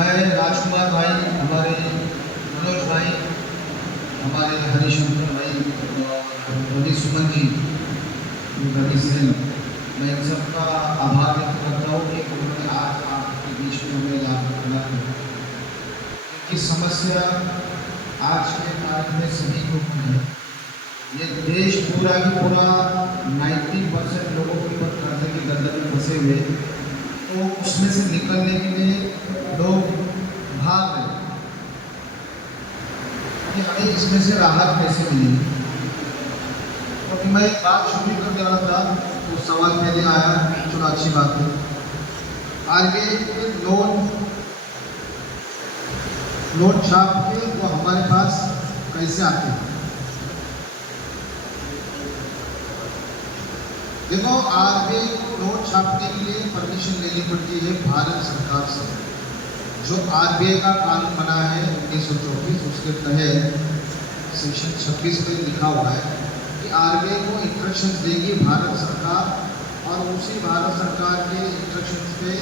मैं राजकुमार भाई, हमारे मनोज भाई, हमारे हरिशंकर भाई और रवि सुमन जी, रवि सेन, मैं इन सबका आभार व्यक्त करता हूँ कि उन्होंने आज आपके बीच में हमें लाभ खड़ा किया। इनकी समस्या आज के तारीख में सभी को है। ये देश पूरा की पूरा 90% लोगों के ऊपर कर्जे की गर्दन में फंसे हुए, तो उसमें से निकलने के लिए लोग भाग रहे कि हमें इसमें से राहत कैसे मिलेगी। क्योंकि मैं एक बात शुरू करने वाला था, तो सवाल पहले आया, चलो अच्छी बात है। आगे नोट छाप के वो हमारे पास कैसे आते हैं। देखो, आरबीआई को नोट छापने के लिए परमिशन लेनी पड़ती है भारत सरकार से। जो आरबीआई का कानून बना है 1924, उसके तहत सेक्शन 26 में लिखा हुआ है कि आरबीआई को इंस्ट्रक्शन देगी भारत सरकार, और उसी भारत सरकार के इंस्ट्रक्शन पे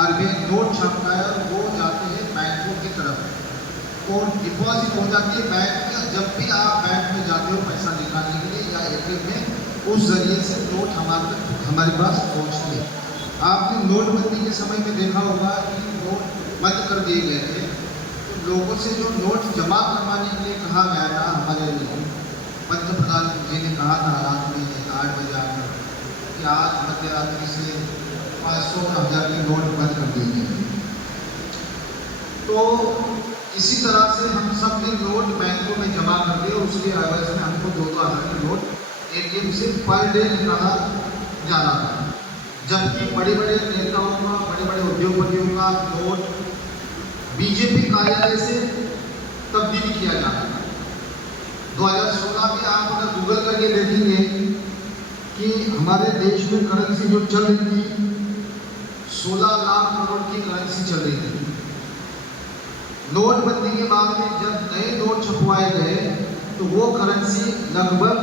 आरबीआई नोट छापता है और वो जाते हैं बैंकों की तरफ और डिपॉजिट हो जाती है बैंक में। जब भी आप बैंक में जाते हो पैसा निकालने के लिए या एटीएम में, उस जरिए से नोट हमारे पास पहुँचते हैं। आपने नोटबंदी के समय में देखा होगा कि नोट बंद कर दिए गए थे, तो लोगों से जो नोट जमा करवाने के लिए कहा गया था, हमारे पंतप्रधान जी ने कहा था रात में 8 बजे आकर कि आज मध्य रात्रि से 500 और 1000 के नोट बंद कर दिए गए। तो इसी तरह से हम सब ने नोट बैंकों में जमा कर दिए और उसके एवज में हमको 2-2 हज़ार के नोट एटीएम से पर डे निकाला जा रहा था। जबकि बड़े बड़े नेताओं का, बड़े बड़े उद्योगपतियों का नोट बीजेपी कार्यालय से तब्दीली किया जा रहा था। 2016 में आप अगर गूगल करके देखेंगे कि हमारे देश में करेंसी जो चल रही थी 16 लाख करोड़ की करेंसी चल रही थी। नोटबंदी के बाद में जब नए नोट छपवाए गए तो वो करेंसी लगभग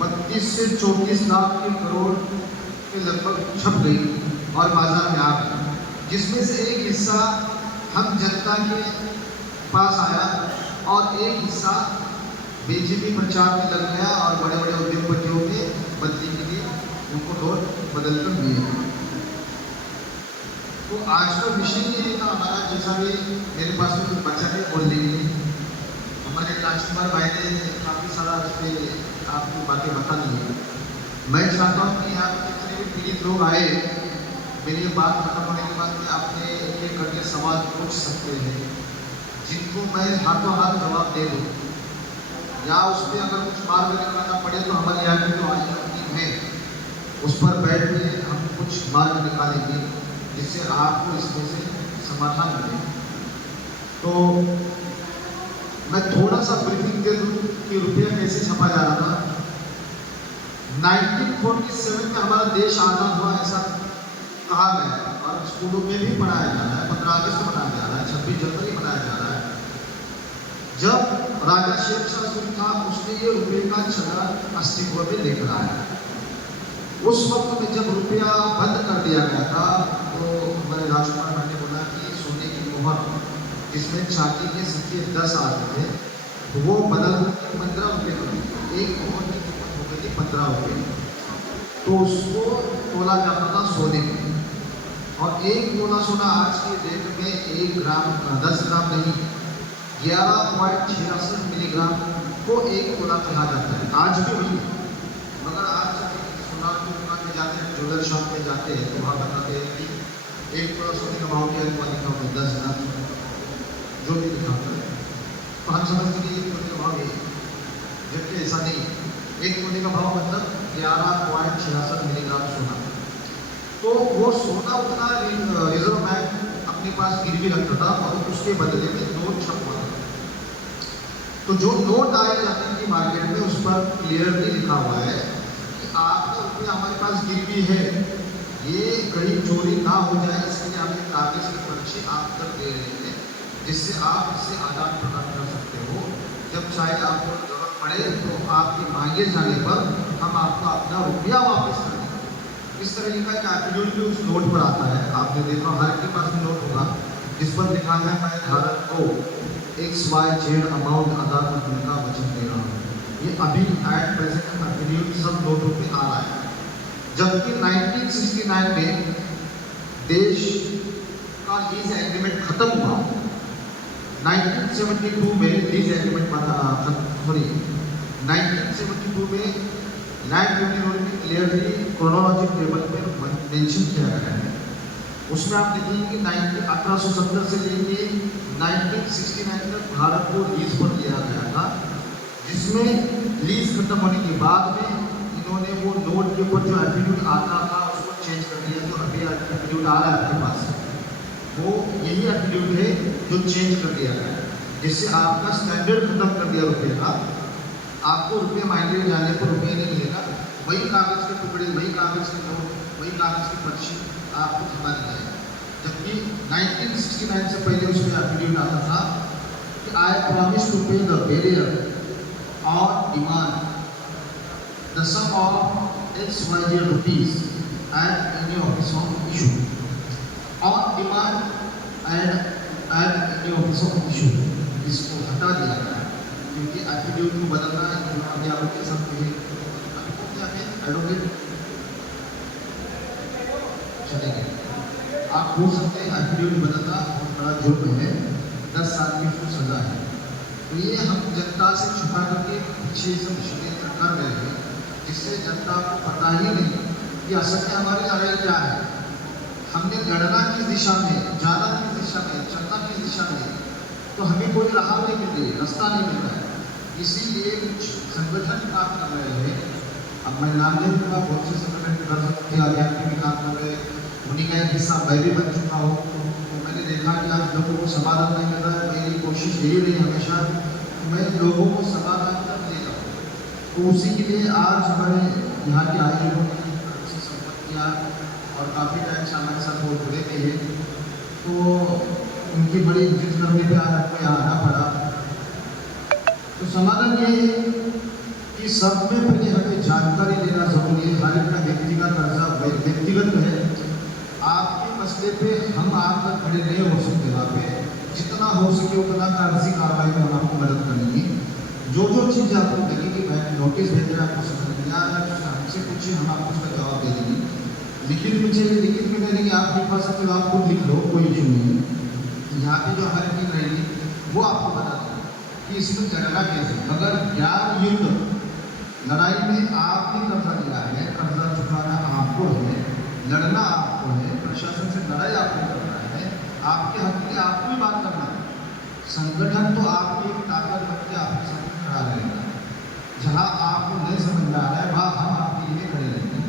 32 से 34 लाख के करोड़ के लगभग छप गई और बाजार में आ गई, जिसमें से एक हिस्सा हम जनता के पास आया और एक हिस्सा बीजेपी प्रचार में लग गया और बड़े बड़े उद्योगपतियों के बदली के लिए उनको नोट बदल कर दिए। तो आज का विषय ये था हमारा, जैसा भी मेरे पास में कुछ बचा है बोलने के लिए। हमारे राजकुमार भाई ने काफ़ी सारा पे आपकी बातें बता दी है। मैं चाहता हूँ कि आप जितने भी पीड़ित लोग आए, मेरी बात खत्म होने के बाद में आपने एक करके सवाल पूछ सकते हैं, जिनको मैं हाथों हाथ जवाब दे दूँ, या उस पर अगर कुछ मार्ग निकालना पड़े तो हमारे यहाँ की जो आज टीम है उस पर बैठ के हम कुछ मार्ग निकालेंगे जिससे आपको इसमें से समाधान मिले। तो मैं थोड़ा सा ब्रीफिंग दे दूँ कि रुपया कैसे छपा जा रहा था। 1947 में हमारा देश आज़ाद हुआ ऐसा कहा गया है और स्कूलों में भी पढ़ाया जा रहा है, 15 अगस्त मनाया जा रहा है, 26 जनवरी मनाया जा रहा है। जब राजा शेरशाह सूरी था उसने ये रुपये का चलन अस्तित्व में लेकर आया। उस वक्त में जब रुपया बंद कर दिया गया था तो हमारे राजकुमार भाई ने बोला कि सोने की मोहर जिसमें चांदी के सिक्के 10 आते थे, तो वो बदल 15 रुपये कर दी। एक मोहर की कीमत हो गई थी 15 रुपये, तो उसको तोला जाता था सोने में। और एक तोला सोना आज के डेट में 1 ग्राम का 10 ग्राम नहीं 11.66 मिलीग्राम को एक तोला कहा जाता है आज भी वही। मगर आज सोना की दुकान में जाते हैं, ज्वेलर शॉप में जाते हैं तो वहाँ बताते हैं कि एक तोला सोने का भाव क्या है, 10 ग्राम जो भी दिखाता है, तो हम समझते हैं एक तोले का भाव यही, जबकि ऐसा नहीं। एक तोले का भाव मतलब 11.66 मिलीग्राम सोना। तो वो सोना उतना रिजर्व बैंक अपने पास गिरवी रखता था और उसके बदले में नोट छपवाता था। तो जो नोट आए जाते हैं मार्केट में उस पर क्लियरली लिखा हुआ है कि आपका रुपया हमारे पास गिरवी है, ये कहीं चोरी ना हो जाए इसके लिए हमें कागज की पर्ची आप तक दे रहे हैं, जिससे आप इससे आदान प्रदान कर सकते हो। जब चाहे आपको जरूरत पड़े तो आपके मांगे जाने पर हम आपको अपना रुपया वापस करें। इस तरह का एक एप्टीट्यूड भी उस नोट पर आता है। आपने देखा हर के पास भी नोट होगा, जिस पर लिखा है मैं धारक को XYZ अमाउंट अदा करने का वचन दे रहा हूँ। ये अभी एट प्रेजेंट एफिडेविट सब नोटों पे आ रहा है। जबकि 1969 में देश का लीज एग्रीमेंट खत्म हुआ। 1972 में लीज एग्रीमेंट सॉरी 1972 में लैंड यूनियन में क्लियरली क्रोनोलॉजिक टेबल में मेंशन किया गया है। उसमें आप देखेंगे कि 1870 से लेके 1969 तक भारत को लीज पर दिया गया था, जिसमें लीज खत्म होने के बाद में इन्होंने वो नोट के ऊपर जो एफिडेविट आता था उसको चेंज कर दिया। जो अभी एफिडेविट आ रहा है आपके पास, वो यही एफिडेविट है जो चेंज कर दिया गया है, जिससे आपका स्टैंडर्ड खत्म कर दिया रुपये का। आपको रुपये मायने जाने पर रुपये नहीं मिलेगा, वही कागज़ के टुकड़े, वही कागज़ के नोट, वही कागज़ की पर्ची आपको थमा दिया जाएगा। जबकि 1969 से पहले उसमें एफिडेविट आता था कि I promise to pay the bearer और demand the sum of XYZ rupees at any office of issue और demand at any office of issue. इसको हटा दिया गया क्योंकि एफिडेविट को बदलना है। अभी आप देख सकते हैं एडवोकेट चलेंगे, आप पूछ सकते हैं एफिडेविट बदलना बहुत बड़ा जुर्म है, 10 साल की उसको सजा है। तो ये हम जनता से छुपा करके पीछे सब षड्यंत्र कर रहे हैं, जिससे जनता को पता ही नहीं कि असल में हमारी लड़ाई क्या है, हमने लड़ना किस दिशा में, जाना किस दिशा में, चलना किस दिशा में। तो हमें कोई राह नहीं मिल रही, रास्ता नहीं मिल रहा है। इसीलिए कुछ संगठन काम कर रहे हैं। अब मैं नाम नहीं लूँगा, बहुत से संगठन कर सकते हैं, आध्यात्मिक भी काम कर रहे हैं। उन्हीं का एक हिस्सा मैं भी बन चुका हूँ। तो मैंने देखा कि आज लोगों को समाधान नहीं मिल रहा है। मेरी कोशिश यही रही हमेशा, मैं लोगों को समाधान तक ले जाऊँ। तो उसी के लिए आज हमारे यहाँ के आयोजकों की संपत्तियाँ और काफ़ी टाइम से हमारे साथ वो जुड़े हुए हैं, तो उनकी बड़ी इज्जत करने पे आज आपको यहाँ आना पड़ा। तो समाधान ये है कि सब में पहले हमें जानकारी लेना जरूरी है। हर एक का व्यक्तिगत कर्जा व्यक्तिगत है। आपके मसले पे हम आप तक खड़े नहीं हो सकते। वहाँ पे जितना हो सके उतना कागजी कार्रवाई में हम आपको मदद करेंगे। जो जो चीज़ आपको लगेगी, मैं नोटिस भेज रहे आपको समझ या हमसे पूछिए, हम आपको उसका जवाब दे देंगे। लिखित में चाहिए, लिखित में नहीं देंगे, आप लिखवा सकते हो, आप खुद लिख लो, कोई इशू नहीं है। यहाँ पे जो हमारी टीम रहेगी वो आपको बता दें कि इसमें लड़ना कैसे। मगर ज्ञान युद्ध लड़ाई में आपने कर्जा लिया है, कर्जा चुकाना आपको है, लड़ना आपको है, प्रशासन से लड़ाई आपको करना है, आपके हक में आपको ही बात करना है। संगठन तो आपकी एक ताकत रख के आपके साथ खड़ा रहेगा। जहाँ आपको नहीं समझ में आ रहा है वहाँ हम आपके लिए खड़े रहेंगे।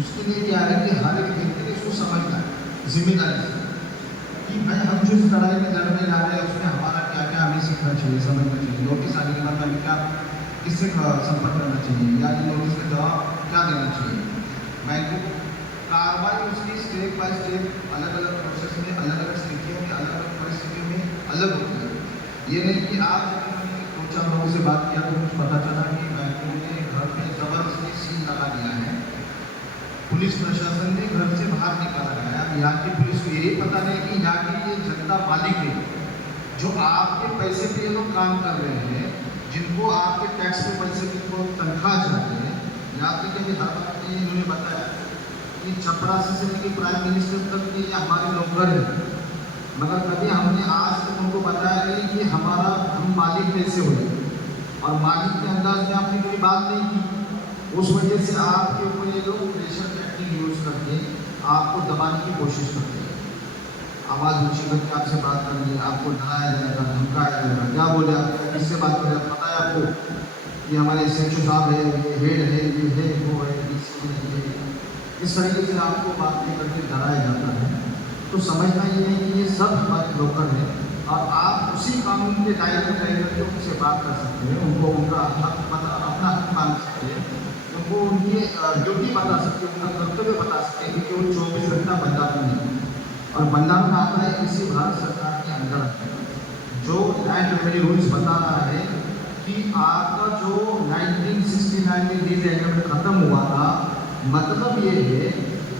उसके लिए क्या है कि हर एक व्यक्ति ने इसको समझना है जिम्मेदारी से कि भाई हम जो इस लड़ाई में लड़ने जा रहे हैं उसमें हमारा क्या क्या हमें सीखना चाहिए, समझना चाहिए। नोटिस आने के बाद हमें क्या किससे संपर्क करना चाहिए या नोटिस का जवाब क्या देना चाहिए। बैंक को कार्रवाई उसकी स्टेप बाय स्टेप अलग अलग प्रोसेस में, अलग अलग स्थितियों में, अलग अलग परिस्थितियों में अलग होती है। ये नहीं कि आज मैंने 2-4 लोगों से बात किया तो मुझे पता चला कि बैंकों ने घर में जबरदस्ती सील लगा दिया है, पुलिस प्रशासन ने घर से बाहर निकाला गया। यहाँ की पुलिस को यही पता नहीं कि यहाँ की ये जनता मालिक है जो आपके पैसे पे लोग काम कर रहे हैं, जिनको आपके टैक्स पे पैसे को तनख्वाह जाती है। यहाँ पे कभी हर बात इन्होंने बताया कि चपरासी से लेकर प्राइम मिनिस्टर तक के ये हमारे नौकर हैं, मगर कभी हमने आज तक उनको बताया नहीं कि हमारा हम मालिक कैसे हुए, और मालिक के अंदाज में आपने कोई बात नहीं की। उस वजह से आपके ऊपर ये लोग प्रेशर टेक्निक यूज करके आपको दबाने की कोशिश करते हैं। आवाज़ ऊँची करके आपसे बात करेंगे, आपको डराया जाएगा, धमकाया जाएगा। क्या बोले आप, किससे बात करें, पता है आपको कि हमारे SHO साहब है, ये हेड है, ये है, वो है, इस तरीके से आपको बात नहीं करके डराया जाता है। तो समझना ये है कि ये सब हमारे लोकल हैं और आप उसी कानून के दायरे में रह करके उनसे बात कर सकते हैं, उनको उनका हक अपना हक मान सकते हैं, उनको उनकी ड्यूटी बता सकते हैं, उनका कर्तव्य बता सकते हैं कि वो 24 घंटा बंदारण नहीं। और बंदारण आता है इसी भारत सरकार के अंदर जो लैंड रेवेन्यू रूल्स बता रहा है कि आपका जो 1969 में लीज एग्रीमेंट खत्म हुआ था, मतलब ये है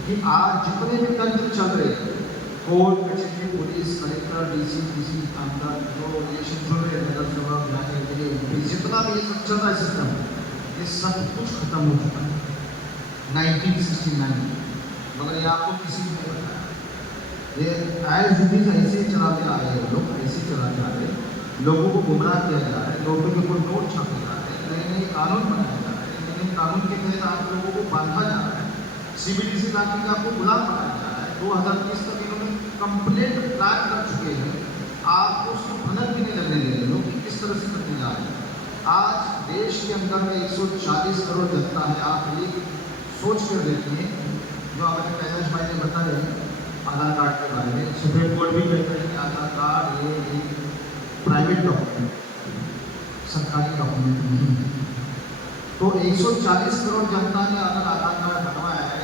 कि आज जितने भी तंत्र चल रहे, कोर्ट, कचहरी, पुलिस, पुलिस, कलेक्टर, डीसी, आमदार जो इलेक्शन चल रहे हैं नगर सभा विधायक के लिए जितना भी ये सब चल रहा है सिस्टम, ये सब कुछ खत्म हो चुका है 1969 में। मगर ये आपको किसी ने नहीं बताया। ये एज इट इज ऐसे चलाते आ रहे हैं लोग, ऐसे चलाते आ रहे हैं, लोगों को गुमराह किया जा रहा है, लोगों के ऊपर नोट छापे जा रहे हैं, नए नए कानून बनाए जा रहे हैं, नए कानून के तहत आप लोगों को बांधा जा रहा है, CBDC लाके का आपको गुलाम बनाया जा रहा है। 2030 तक इन्होंने कंप्लीट प्लान कर चुके हैं, आपको उसको भनक भी नहीं लगने दे रहे लोग कि किस तरह से करने जा रहे हैं। आज देश के अंदर में 140 करोड़ जनता है। आप ये सोच कर देखिए, जो हमारे कैलाश भाई ने बताया आधार कार्ड के बारे में, सुप्रीम कोर्ट भी कहता है कि आधार कार्ड ये एक प्राइवेट डॉक्यूमेंट, सरकारी डॉक्यूमेंट नहीं है। तो 140 करोड़ जनता ने अगर आधार कार्ड बनवाया है,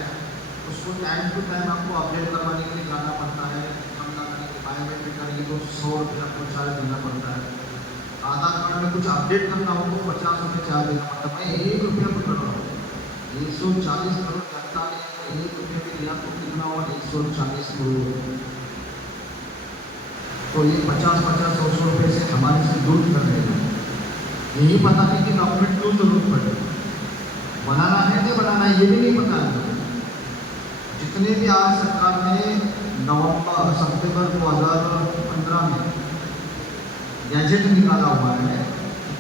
उसको टाइम टू टाइम आपको अपडेट करवाने के लिए जाना पड़ता है। हम ना करेंगे बायोमेट्रिक करेंगे तो 100 रुपये आपको चार्ज देना पड़ता है। आधार कार्ड में कुछ अपडेट करना हो तो 50 रुपये चार्ज देना पड़ता है। मैं 1 रुपया पकड़ रहा हूँ, 140 करोड़ जनता ने 1 रुपये भी दिया तो कितना हुआ, 140 करोड़। तो ये 50-50, 100 रुपये से हमारे से दूर कर रहे हैं। यही पता नहीं कि डॉक्यूमेंट क्यों जरूरत पड़े, बनाना है नहीं बनाना है ये भी नहीं पता है। जितने भी आज सरकार ने सितंबर 2015 में गैजेट निकाला हुआ है,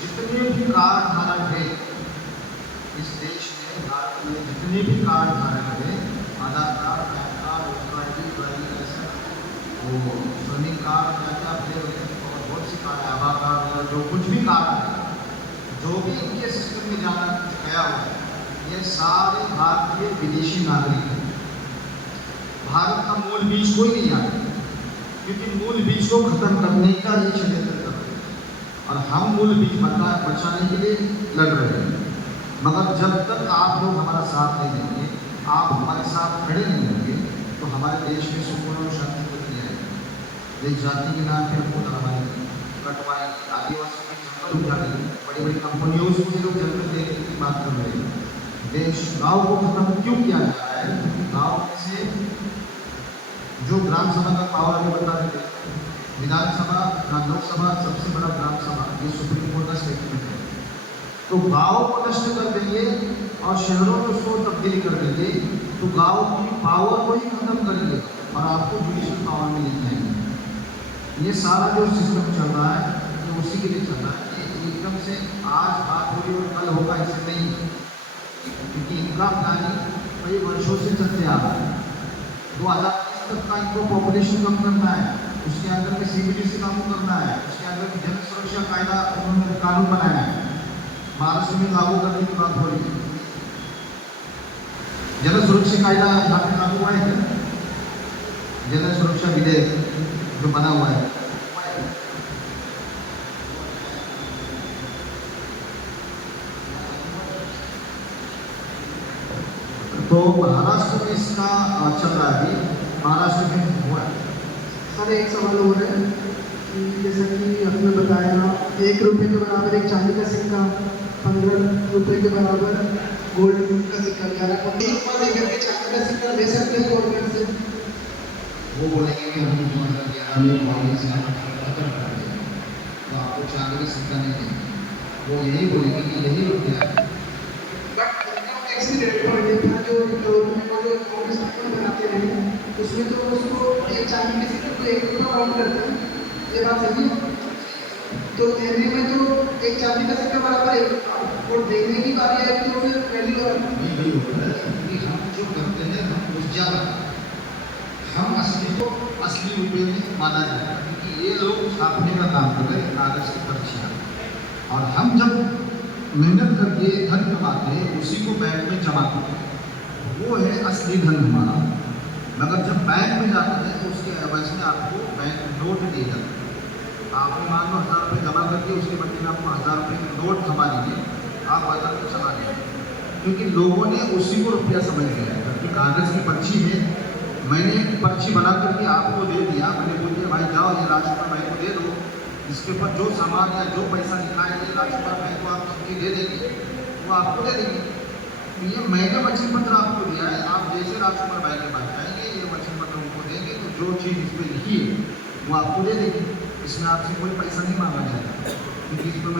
जितने भी कार्ड धारक है इस देश में, भारत में जितने भी कार्ड धारक है, Aadhaar card, PAN card, voter ID, driving licence, वो श्रमिक कार्ड, क्या क्या अपने और बहुत सी कार्ड है, आधार कार्ड, जो कुछ भी कार्ड है, जो भी इनके सिस्टम में जाना गया हुआ है, ये सारे भारतीय विदेशी नागरिक हैं। भारत का मूल बीज कोई नहीं आता, क्योंकि मूल बीज को खत्म करने का ये षड्यंत्र कर रहे हैं और हम मूल बीज बचाने के लिए लड़ रहे हैं। मगर जब तक आप लोग हमारा साथ नहीं देंगे, आप हमारे साथ खड़े नहीं होंगे, तो हमारे देश में सुकून और शांति को नहीं आएगी। एक जाति के नाम पर हमको लड़वाएंगे, कटवाएंगे, आदिवासियों के जंगल उजाड़ेंगे, बड़ी बड़ी कंपनियों से लोग जंगल देने की बात कर रहे हैं। देश गाँव को खत्म क्यों किया जा रहा है? क्योंकि गाँव में से जो ग्राम सभा का पावर अभी बता रहे थे, विधानसभा, लोकसभा सबसे बड़ा ग्राम सभा, ये सुप्रीम कोर्ट का स्टेटमेंट है। तो गाँव को नष्ट कर देंगे और शहरों में उसको तब्दीली कर देंगे, तो गाँव की पावर को ही खत्म करेंगे और आपको जुडिशल पावर में लिख जाएंगे। ये सारा जो सिस्टम चल रहा है ये उसी के लिए चल रहा है। ये एकदम से आज बात हो रही और कल होगा ऐसे नहीं, क्योंकि इनका प्लानिंग कई वर्षों से चलते आ रहा है। 2030 तक का इनको पॉपुलेशन कम करना है, उसके अंदर में CBDC लागू करना है, उसके अंदर में जन सुरक्षा कायदा उन्होंने कानून बनाया है, महाराष्ट्र में लागू करने की बात हो रही है। जन सुरक्षा कायदा यहाँ पे लागू हुआ है, जन सुरक्षा विधेयक जो बना हुआ है, तो महाराष्ट्र में इसका चल रहा है, महाराष्ट्र में हुआ है। सर एक सवाल हो रहा है कि जैसा कि आपने बताया 1 रुपये के बराबर एक चांदी का सिक्का, 15 रुपये के बराबर गोल्ड का सिक्का, 11 देकर के चांदी का सिक्का ले सकते हैं गवर्नमेंट से। वो बोलेंगे कि हम 2011 में पॉलिसी खत्म कर दिया तो आपको चांदी का सिक्का नहीं देंगे, वो यही बोलेंगे कि यही रुपया है। जो कांग्रेस बनाते रहे उसमें तो उसको एक चांदी के सिक्के को 1 रुपया काउंट करते हैं, ये बात सही है। तो देने में तो एक चांदी का सिक्का बराबर 1 रुपया, और देने की बारी आई तो फिर वैल्यू नहीं होता है। क्योंकि हम जो करते हैं हम उस ज़्यादा हम असली को असली रुपये में माना जाता है, क्योंकि ये लोग छापने का काम कर रहे हैं कागज़ की पर्चियाँ, और हम जब मेहनत करके धन कमाते हैं उसी को बैंक में जमा करते हैं, वो है असली धन हमारा। मगर जब बैंक में जाते हैं तो उसके एवज में आपको बैंक नोट दिए जाते हैं। आपने मान लो 1000 रुपये जमा करके उसके बदले में आपको 1000 रुपये के नोट थमा दीजिए, आप बाजार में चला दीजिए, क्योंकि लोगों ने उसी को रुपया समझ लिया है। क्योंकि कागज़ की पर्ची है, मैंने एक पर्ची बना करके आपको दे दिया, मैंने बोल दिया भाई जाओ ये राजकुमार भाई को दे दो, इसके ऊपर जो सामान या जो पैसा लिखा है ये राजकुमार भाई को आप छुट्टी दे देंगे, वो आपको दे देंगे। ये मैंने वचन पत्र आपको दिया है, आप जैसे राजकुमार भाई के पास जाएंगे ये वचन पत्र उनको देंगे, तो जो चीज़ इस पर लिखी है वो आपको दे देगी, इसमें आपसे कोई पैसा नहीं मांगा जाएगा, क्योंकि इसमें